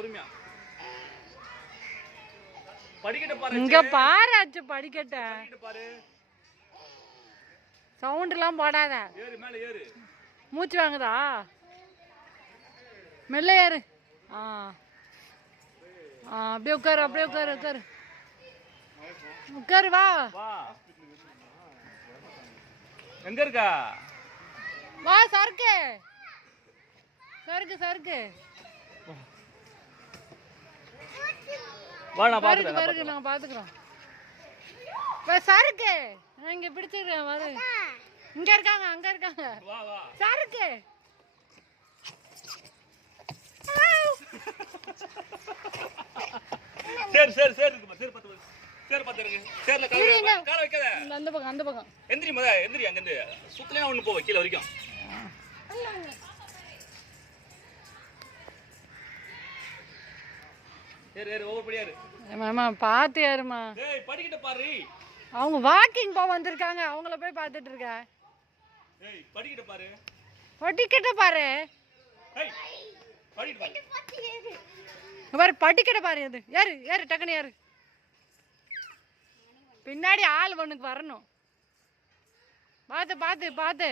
பொறுமையா. படிக்கட்ட பாரு. இங்க பாரு அச்சு படிக்கட்ட. படிக்கட்ட பாரு. சவுண்ட் எல்லாம் போடாத. ஏறு மேல ஏறு. மூச்சு வாங்குதா? மெல்ல ஏறு. அப்படியே உட்காரு, அப்படியே உட்காரு, உட்காரு. உட்காரு வா. வா. எங்க இருக்கா? வா சருக்கு. சருக்கு சருக்கு. வா நான் பாத்துக்கிறேன். சருக்கு நாங்க பாத்துக்கிறோம். வா சருக்கு. நான் இங்க பிடிச்சிக்கிறேன் வா. இங்க இருக்காங்க, அங்க இருக்காங்க. வா வா. சருக்கு. சரி சரி சரி இருக்கு சரி பாத்து. சரி பாத்து இருக்கு. சேர்ல கால வைக்காத. அந்த பக்கம் அந்த பக்கம். எந்திரி மொத எந்திரி அங்க இருந்து. சுத்தலையா ஒண்ணு போ கீழ வரைக்கும். ஏறு ஏறு ஓவர் படியாரு. மாமா பாத்து ஏறுமா. டேய் படிக்கிட்ட பாரு. அவங்க வாக்கிங் போ வந்திருக்காங்க. அவங்கள போய் பார்த்துட்டு இருக்க. டேய் படிக்கிட்ட பாரு. படிக்கிட்ட பாரு. டேய் படிக்கிட்ட பாரு. பாரு படிக்கிட்ட பாரு அது. ஏறு ஏறு டக்குனு ஏறு. பின்னாடி ஆள் ஒண்ணுக்கு வரணும். பாத்து பாத்து பாத்து.